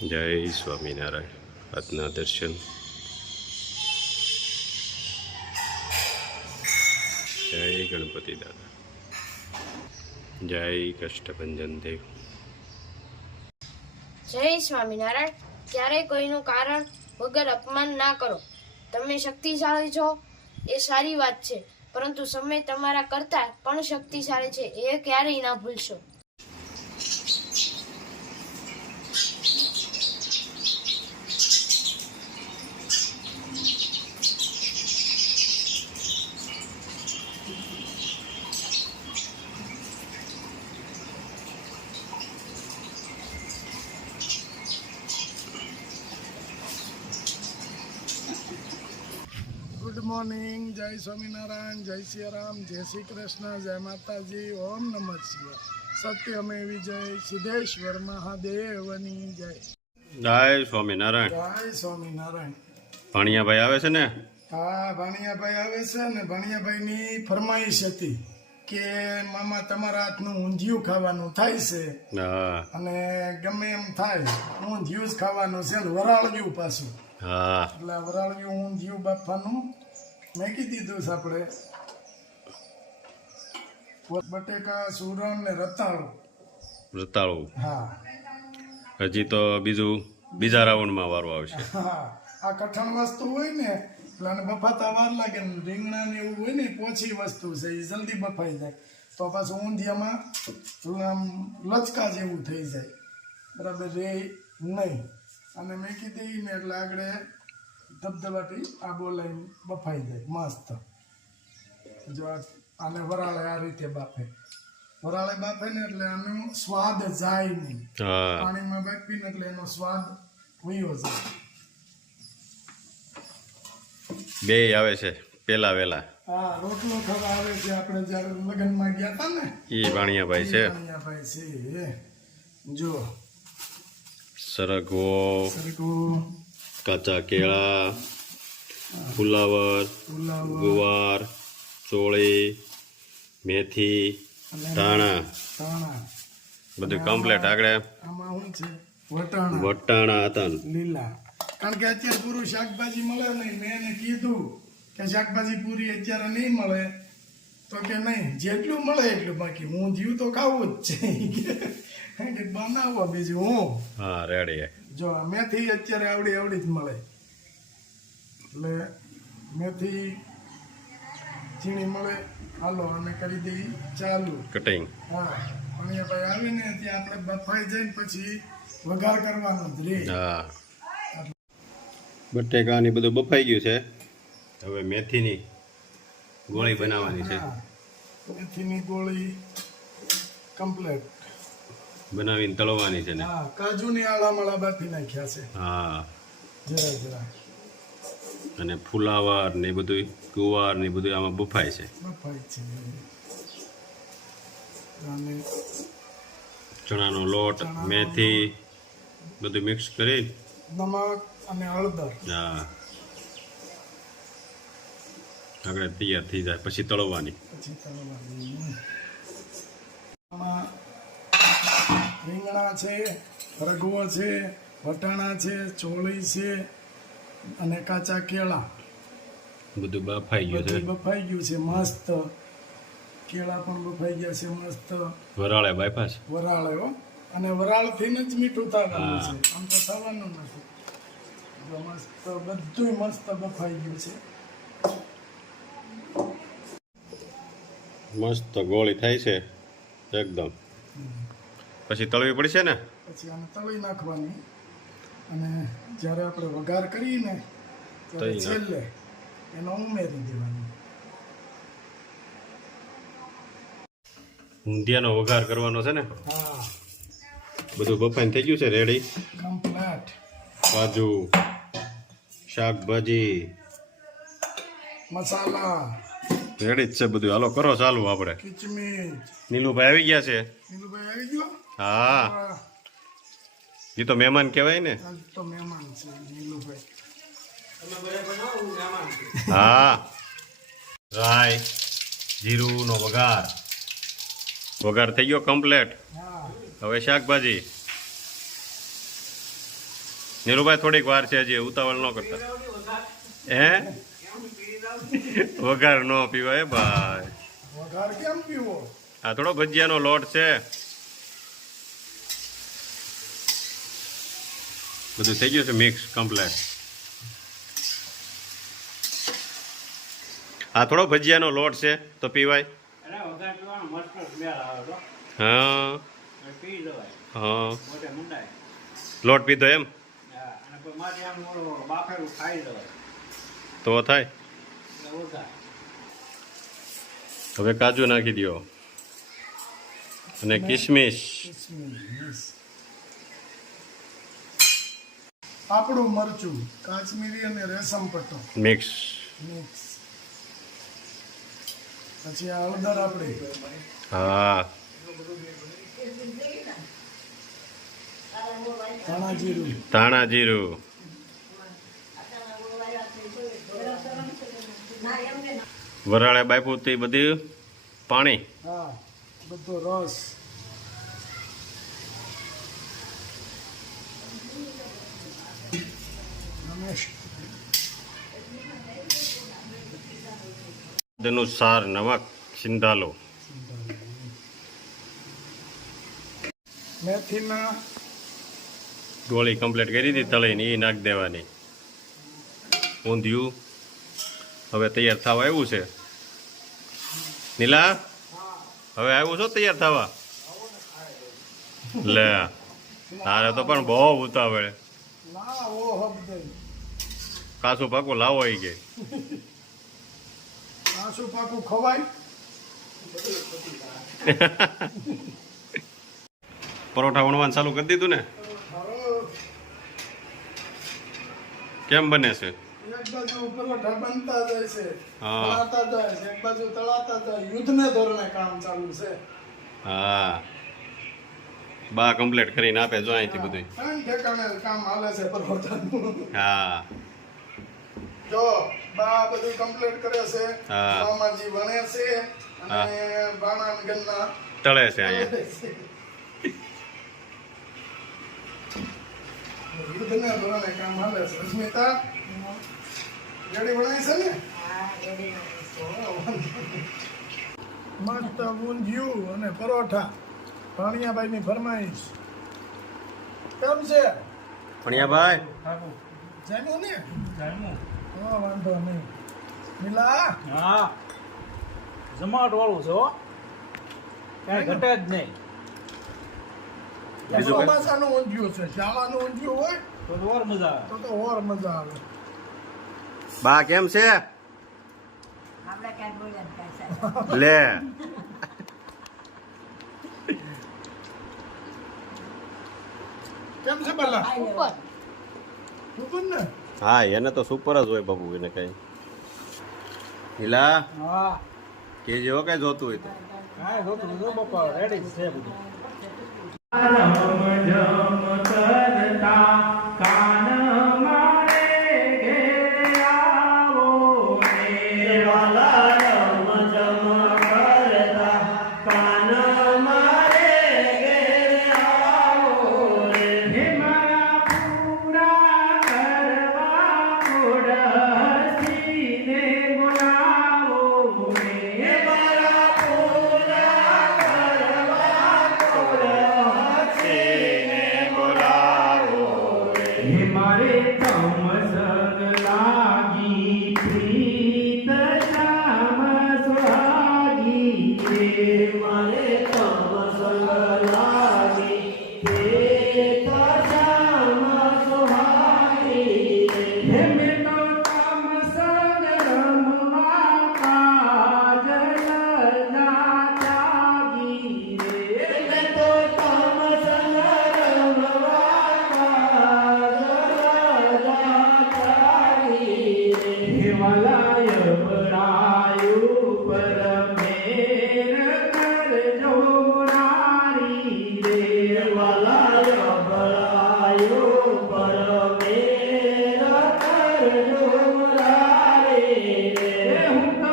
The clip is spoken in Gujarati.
જય સ્વામિનારાયણ. આજના દર્શન. જય ગણપતિ દાદા. જય કષ્ટભંજન દેવ. જય સ્વામિનારાયણ. ક્યારેય કોઈનું કારણ વગર અપમાન ના કરો. તમે શક્તિશાળી છો એ સારી વાત છે, પરંતુ સમય તમારા કરતા પણ શક્તિશાળી છે એ ક્યારેય ના ભૂલશો. Good morning. જય સ્વામિનારાયણ, જય સિયારામ, જય શ્રી કૃષ્ણ, જય માતાજી, ઓમ નમઃ શિવાય. સત્યમે વિજય, સિદ્ધેશ્વર મહાદેવની જય. જય સ્વામિનારાયણ. જય સ્વામિનારાયણ. ભાણિયાભાઈ આવે છે ને? હા, ભાણિયાભાઈ આવે છે ને. ભાણિયાભાઈની ફરમાઈશ હતી કે મામા તમારા હાથનું ઊંધિયું ખાવાનું થાય છે, હા. અને ગમે એમ થાય ઊંધિયું જ ખાવાનું છે ને વરાળ્યું પાછું. હા, એટલે વરાળ્યું ઊંધિયું બાફવાનું મેકી દીધું છે આપણે. બટેકા, સુરણ ને રતાળું. રતાળું. હા હજી તો બીજા રાઉન્ડમાં વારો આવશે. હા, આ કઠણ વસ્તુ હોય ને એટલે આને બફાતા વાર લાગે ને. રીંગણા ને એવું હોય ને પોચી વસ્તુ છે, એ જલ્દી બફાઈ જાય. તો પાછું ઊંધિયામાં આમ લચકા જેવું થઈ જાય, બરાબર રે નહીં. અને મેકી દઈને એટલે આગળ ધબધબાટી આ બોલાઈને બફાઈ જાય મસ્ત. જો આને વરાળે આ રીતે બાફે. વરાળે બાફે ને એટલે આનો સ્વાદ જાય નહીં. હા, પાણીમાં બાફીને એટલે એનો સ્વાદ વયો જાય. બે આવે છે પેલા વેલા. હા, રોટલો ખાવા આવે છે. આપણે જયારે લગ્નમાં ગયા હતા ને, એ ભાણિયાભાઈ છે. ભાણિયાભાઈ છે. જો સરગવો, સરગવો, કાચા કેળા, ફુલાવર, પુલાવ, ગુવાર, ચોળી, મેથી, અને ધાણા, ધાણા. બધું કમ્પ્લેટ. આગળ આમાં શું છે? વટાણા વટાણા હતા ને. લીલા. કારણ કે અત્યારે પૂરું શાકભાજી મળે નહીં. મેં એને કીધું કે શાકભાજી પૂરી અત્યારે નહીં મળે, તો કે નહીં, જેટલું મળે એટલું. બાકી ઊંધિયું તો ખાવું જ છે કે બનાવવા બીજું હું. હા, રેડી. જો આ મેથી અત્યારે આવડી જ મળે, એટલે મેથી ઝીણી મળે. હાલો અને કરી દઈ ચાલુ કટિંગ. હા, અને ભાઈ આવીને ત્યાં આપણે બફાઈ જઈને પછી વઘાર કરવાનો જ રે. હા, બટેકા ની બધું બફાઈ ગયું છે. હવે મેથીની ગોળી બનાવવાની છે. હા, મેથીની ગોળી કમ્પ્લેટ બનાવીને તળવાની છે ને. હા, કાજુની આળામળા બાફી નાખ્યા છે હા, જરા અને ફુલાવર ને બધું, ગુવાર ને બધું આમાં બફાય છે. બફાઈ છે. અને ચણાનો લોટ, મેથી બધું મિક્સ કરી. નમક અને હળદર. હા, આગળ તૈયાર થઈ જાય પછી તળવાની. પછી તળવાની. આમાં રીંગણા છે, રગવો છે, વટાણા છે, ચોળી છે અને કાચા કેળા. બધું બફાઈ ગયું છે. બધું બફાઈ ગયું છે મસ્ત. કેળા પણ બફાઈ ગયા છે મસ્ત. વરાળે બાફા છે. વરાળ હો. અને વરાળથી જ મીઠું થવાનું છે, આમ તો થવાનું નથી. જો મસ્ત બધું મસ્ત બફાઈ ગયું છે. મસ્ત ગોળી થાય છે એકદમ. પછી તળવી પડશે ને. પછી આને તળી નાખવાની. અને જ્યારે આપણે વઘાર કરીએ ને ત્યારે તળી નાખ. છેલ્લે એનો ઉમેરી દેવાનો. ઊંધિયાનો વઘાર કરવાનો છે ને. હા, બધું બફાઈને થઈ ગયું છે રેડી. કમ્પ્લેટ. કાજુ, શાકભાજી મસાલા, રેડી જ છે બધું. હાલો કરો ચાલુ આપણે. કિચમિચ. નીલુભાઈ આવી ગયા છે. નીલુભાઈ આવી ગયો. હા, વાહ, એ તો મહેમાન કહેવાય ને. આજ તો મહેમાન છે નીલુભાઈ. હા, રાઈ જીરુંનો વઘાર થઈ ગયો કમ્પ્લેટ. હા, હવે શાકભાજી. નીરુભાઈ થોડીક વાર છે હજી, ઉતાવળ ન કરતા. હે વઘાર ન પીવાય ભાઈ. વઘાર કેમ પીવો? આ થોડો ભજીયાનો લોટ છે, બધું થઈ ગયું છે મિક્સ કમ્પ્લેટ. આ થોડો ભજીયાનો લોટ છે તો પીવાય. હા હા, લોટ પીધો એમ તો થાય. હવે કાજુ નાખી દો અને કિસમિસ. આપણું મરચું, કાશ્મીરી અને રેશમ પટ્ટો મિક્સ. મિક્સ. પછી આ હળદર આપણી, હા, ધાણા જીરું, ધાણા જીરું, વરાળે બાપ્યું તે બધી પાણી. હા, બધો રસ, અનુસાર નમક સિંધાલો. મેથીના ગોળી કમ્પ્લીટ કરી દીધી તળીને એ નાખી દેવાની. ઊંધિયું હવે તૈયાર થવા આવ્યું છે. નીલા હવે આવ્યું છો તૈયાર થવા? લે તારે તો પણ બહુ ઉતાવળે. ના ઓ હબ દઈ કાસું પાકું લાવો આવી ગઈ. કાસું પાકું ખવાય. પરોઠા વણવાનું ચાલુ કરી દીધું ને? કેમ બને છે? એક બાજુ પરોઠા બનતા જાય છે, હા. તળાતા જાય છે, એક બાજુ તળાતા જાય. યુદ્ધને ધોરણે કામ ચાલુ છે. હા, બા કમ્પ્લીટ કરીને આપે જો અહીંથી બધું. ત્રણ ઠેકાણે કામ હાલે છે પરોઠાનું. હા જો બા બધું કમ્પ્લીટ કરે છે, હા. મામાજી વણે છે અને બાણા ગન્ના તળે છે અહીંયા. યુદ્ધને ધોરણે કામ હાલે છે. સ્મિતા રેડી વણાય છે ને? મસ્ત ઊંધિયું અને પરોઠા. ભાણિયાભાઈ ની ફરમાઈશ. કેમ છે? ભણિયાભાઈ જામ્યું ને? હા, વાંધો નહીં. મિલા હા, જમાટ વાળું છે હો, કઈ ઘટે જ નહીં. બીજું કઈ? ચોમાસાનું ઊંધિયું છે. શાળાનું ઊંધિયું હોય તો ઓર મજા આવે. તો ઓર મજા આવે. બા કેમ છે? લે કેમ છે બલા? ઉપર ઉપર ને? હા, એને તો સુપર જ હોય બાબુ. એને કઈ હિલા હા, કે જેવો કઈ જોતું હોય તો. કાંઈ જોતું નથી બાપા, રેડી જ છે બધું. બોલાવો મારે